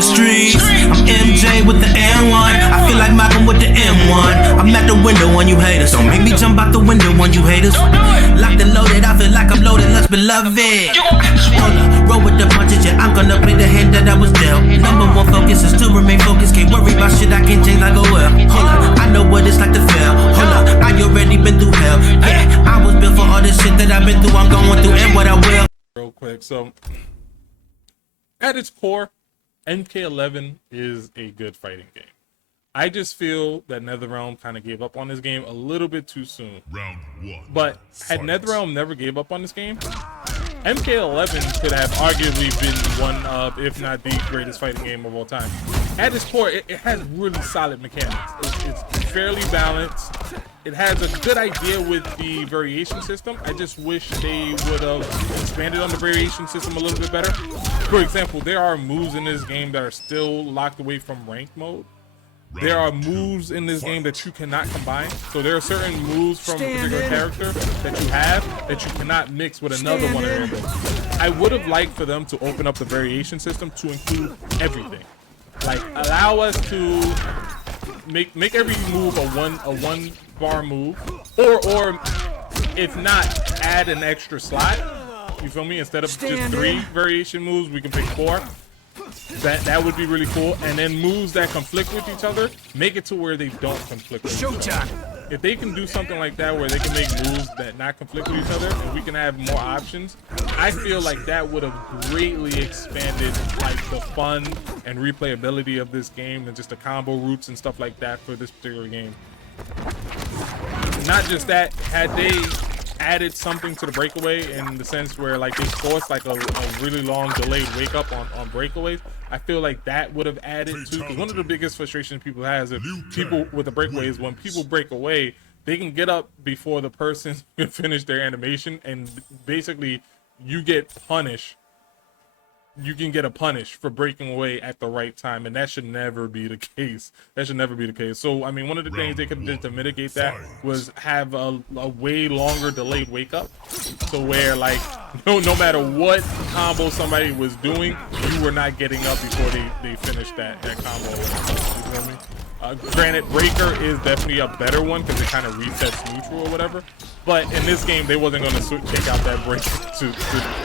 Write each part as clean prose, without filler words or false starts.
the streets. I'm MJ with the N1. I feel like Malcolm with the M1. I'm at the window on you haters. Don't make me jump out the window on you haters. Locked and loaded, I feel like I'm loaded, let's beloved. Hold up, roll with the punches, yeah, I'm gonna play the hand that I was dealt. Number one focus is to remain focused. Can't worry about shit, I can't change like a well. Hold up, I know what it's like to fail. Hold up, I already been through hell. Yeah, I was built for all this shit that I've been through. I'm going through and what I will. Real quick, so at its core, MK11 is a good fighting game. I just feel that Neatherrealm kind of gave up on this game a little bit too soon. Round 1. But had Neatherrealm never gave up on this game, MK11 could have arguably been one of, if not the greatest fighting game of all time. At its core, it has really solid mechanics. It's fairly balanced. It has a good idea with the variation system. I just wish they would have expanded on the variation system a little bit better. For example, there are moves in this game that are still locked away from ranked mode. There are moves in this game that you cannot combine. So there are certain moves from a particular character that you have that you cannot mix with another one of your moves. I would have liked for them to open up the variation system to include everything. Like allow us to make every move a one bar move, or if not, add an extra slot. You feel me? Instead of just 3 variation moves, we can pick 4. That would be really cool. And then moves that conflict with each other, make it to where they don't conflict with each other. If they can do something like that where they can make moves that not conflict with each other and we can have more options, I feel like that would have greatly expanded like the fun and replayability of this game and just the combo routes and stuff like that for this particular game. Not just that, had they added something to the breakaway in the sense where like they forced like a really long delayed wake up on breakaways, I feel like that would have added to, because one of the biggest frustrations people has if people with the breakaways, when people break away, they can get up before the person can finish their animation, and basically you get punished. You can get a punish for breaking away at the right time, and that should never be the case. That should never be the case. So, I mean, one of the things they could have did to mitigate that was have a way longer delayed wake up, so where like no matter what combo somebody was doing, you were not getting up before they finished that combo. You feel me? Granted, Breaker is definitely a better one because it kind of resets neutral or whatever. But in this game, they wasn't going to take out that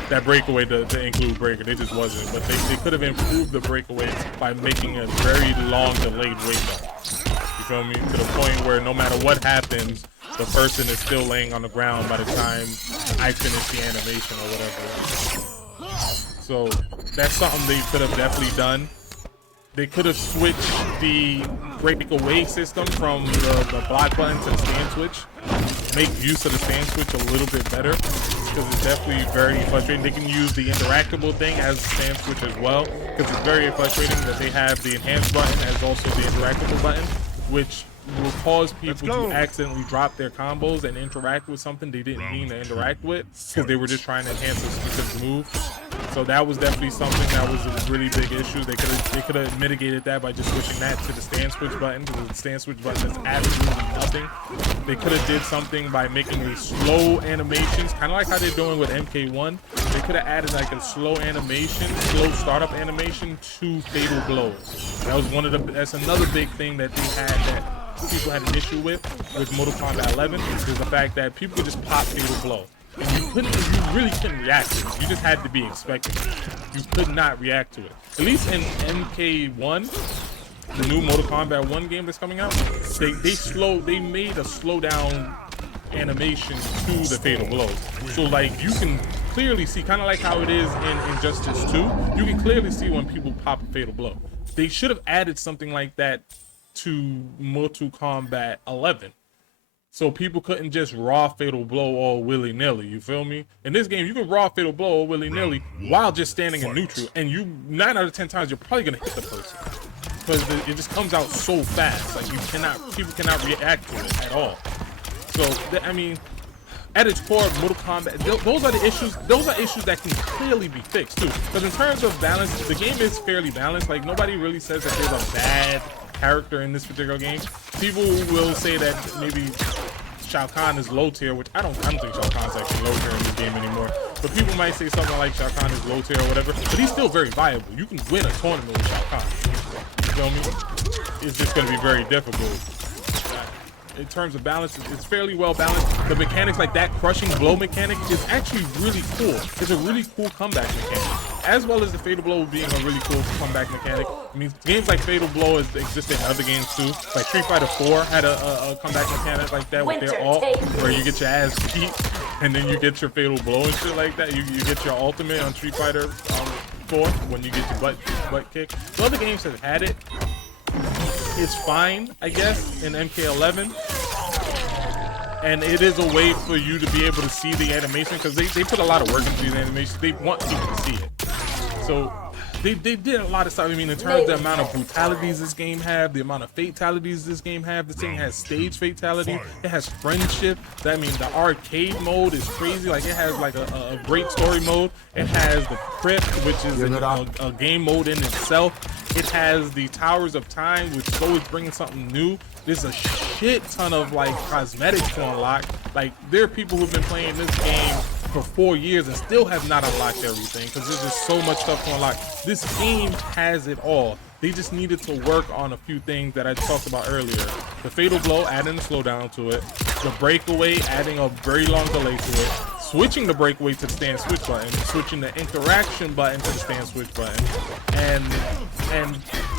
that breakaway to include Breaker. They just wasn't. But they could have improved the breakaway by making a very long delayed wake up. You feel me? To the point where no matter what happens, the person is still laying on the ground by the time I finish the animation or whatever. So that's something they could have definitely done. They could have switched the breakaway system from the block button to the stand switch. Make use of the stand switch a little bit better, because it's definitely very frustrating. They can use the interactable thing as the stand switch as well, because it's very frustrating that they have the enhanced button as also the interactable button, which will cause people to accidentally drop their combos and interact with something they didn't mean to interact with, because they were just trying to enhance a specific move. So that was definitely something that was a really big issue. They could have mitigated that by just switching that to the stand switch button, because the stand switch button is absolutely nothing. They could have did something by making these slow animations, kind of like how they're doing with MK1. They could have added like a slow animation, slow startup animation to fatal blows. That was that's another big thing that they had that people had an issue with Mortal Kombat 11, is the fact that people could just pop fatal blow. And you really couldn't react to it. You just had to be expecting it. You could not react to it. At least in MK1, the new Mortal Kombat 1 game that's coming out, they made a slow down animation to the fatal blows. So like you can clearly see, kind of like how it is in Injustice 2, you can clearly see when people pop a fatal blow. They should have added something like that to Mortal Kombat 11. So people couldn't just raw fatal blow all willy-nilly, you feel me? In this game, you can raw fatal blow all willy-nilly while just standing in neutral, and 9 out of 10 times, you're probably gonna hit the person, because it just comes out so fast. Like people cannot react to it at all. So, I mean, at its core, Mortal Kombat, those are the issues. Those are issues that can clearly be fixed too. Because in terms of balance, the game is fairly balanced. Like nobody really says that there's a bad character in this particular game. People will say that maybe Shao Kahn is low tier, which I don't think Shao Kahn's actually low tier in this game anymore. But people might say something like Shao Kahn is low tier or whatever, but he's still very viable. You can win a tournament with Shao Kahn. You feel me? It's just going to be very difficult. In terms of balance, it's fairly well balanced. The mechanics, like that crushing blow mechanic, is actually really cool. It's a really cool comeback mechanic, as well as the Fatal Blow being a really cool comeback mechanic. I mean, games like Fatal Blow exist in other games too. Like Street Fighter 4 had a comeback mechanic like that with their ult, where you get your ass beat and then you get your Fatal Blow and shit like that. You get your ultimate on Street Fighter 4 when you get your butt kicked. So other games have had it. It's fine, I guess, in MK11, and it is a way for you to be able to see the animation, because they put a lot of work into these animations. They want people to see it, so they did a lot of stuff. I mean, in terms of the amount of brutalities this game have, the amount of fatalities this game have. This thing has stage fatality, it has friendship. I mean, the arcade mode is crazy. Like, it has like a great story mode. It has the crypt, which is a game mode in itself. It has the Towers of Time, which is always bringing something new. There's a shit ton of like cosmetics to unlock. Like, there are people who've been playing this game for 4 years and still have not unlocked everything, because there's just so much stuff to unlock. This game has it all. They just needed to work on a few things that I talked about earlier. The Fatal Blow, adding a slowdown to it. The breakaway, adding a very long delay to it. Switching the breakaway to the stand switch button. Switching the interaction button to the stand switch button. And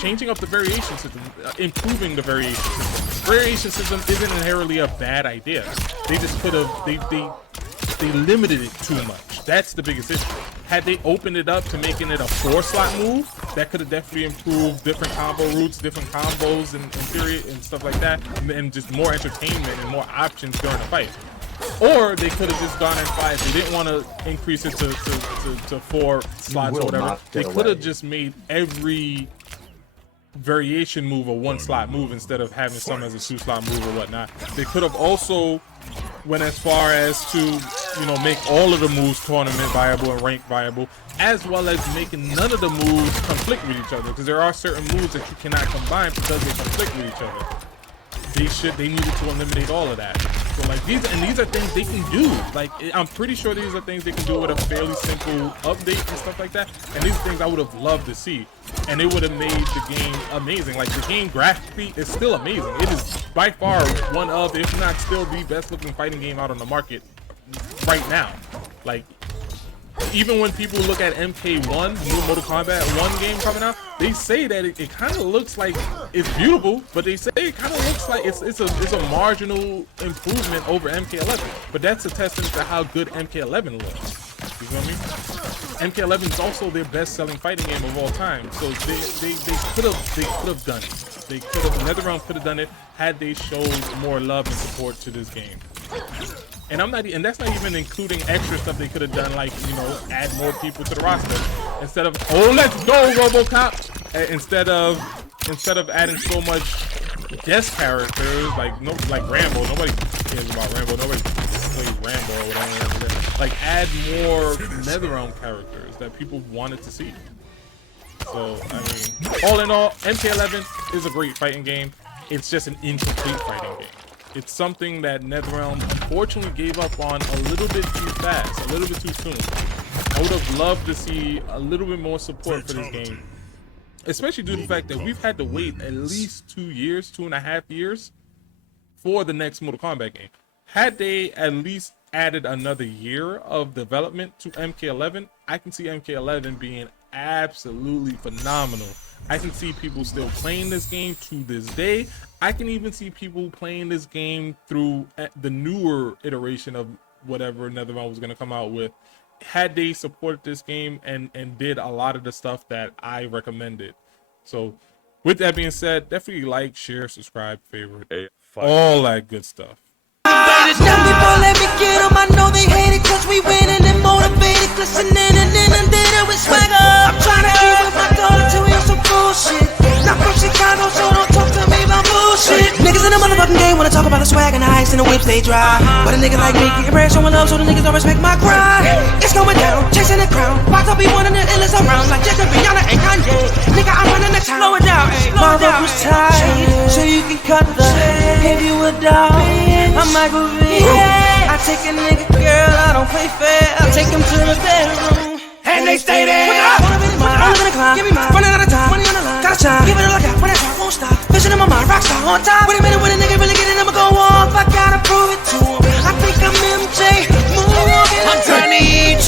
changing up the variation system. Improving the variation system. Variation system isn't inherently a bad idea. They just could have, they limited it too much. That's the biggest issue. Had they opened it up to making it a 4-slot move, that could have definitely improved different combo routes, different combos and period and stuff like that, and just more entertainment and more options during the fight. Or they could have just gone in 5. They didn't want to increase it to 4 slots or whatever. They could have just made every variation move a 1-slot move instead of having some as a 2-slot move or whatnot. They could have also went as far as to, you know, make all of the moves tournament viable and rank viable, as well as making none of the moves conflict with each other, because there are certain moves that you cannot combine because they conflict with each other. They needed to eliminate all of that. So like these are things they can do. Like, I'm pretty sure these are things they can do with a fairly simple update and stuff like that. And these are things I would have loved to see, and it would have made the game amazing. Like, the game graphically is still amazing. It is by far one of, if not still the best looking fighting game out on the market right now. Like, even when people look at MK1, new Mortal Kombat 1 game coming out, they say that it kind of looks like it's beautiful, but they say it kind of looks like it's a marginal improvement over MK11. But that's a testament to how good MK11 looks. You feel me? MK11 is also their best-selling fighting game of all time, so they could have done it. They could have, Neatherrealm could have done it had they showed more love and support to this game. And that's not even including extra stuff they could have done, like, you know, add more people to the roster. Instead of, oh, let's go, RoboCop! Instead of adding so much guest characters, like Rambo. Nobody cares about Rambo. Nobody plays Rambo or whatever. Like, add more Neatherrealm characters that people wanted to see. So, I mean, all in all, MK11 is a great fighting game. It's just an incomplete fighting game. It's something that Neatherrealm unfortunately gave up on a little bit too fast, a little bit too soon. I would have loved to see a little bit more support for this game, especially due to the fact that we've had to wait at least 2 years, 2.5 years for the next Mortal Kombat game. Had they at least added another year of development to MK11, I can see MK11 being absolutely phenomenal. I can see people still playing this game to this day. I can even see people playing this game through the newer iteration of whatever Neatherrealm was going to come out with, had they supported this game and did a lot of the stuff that I recommended. So with that being said, definitely like, share, subscribe, favorite, all that good stuff. Some people let me get them, I know they hate it cause we winning and motivated, glistening and inundated with swagger. I'm trying to keep with my daughter to hear some bullshit. Not from Chicago, so don't talk to me about bullshit. Niggas in the motherfucking game wanna talk about the swag and the ice and the whips they drive. But a nigga like me getting bread, showing love, so the niggas don't respect my grind. It's going down, chasing the crown. Watch up, be one of the illest around, like Justin Rihanna and Kanye. Nigga, I'm running the town. Slow it down, slow it down. My vocals tight, so you can cut the. If you a dog, I'm Michael V. I take a nigga girl out don't play fair. I take them to the bedroom. And they stay there. Wanna be mine, only gonna climb. Give me mine, running out of time, money on the line. Gotta shine, give it a look out when I try, won't stop. Vision in my mind, rockstar on top. Wait a minute, when a nigga really get it, I'ma go off. I gotta prove it to him. I think I'm MJ. I'm trying to eat,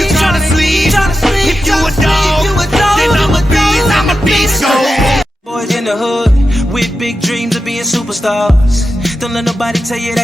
you trying to sleep. If you a dog, then I'm a beast. Boys in the hood with big dreams of being superstars. Don't let nobody tell you that.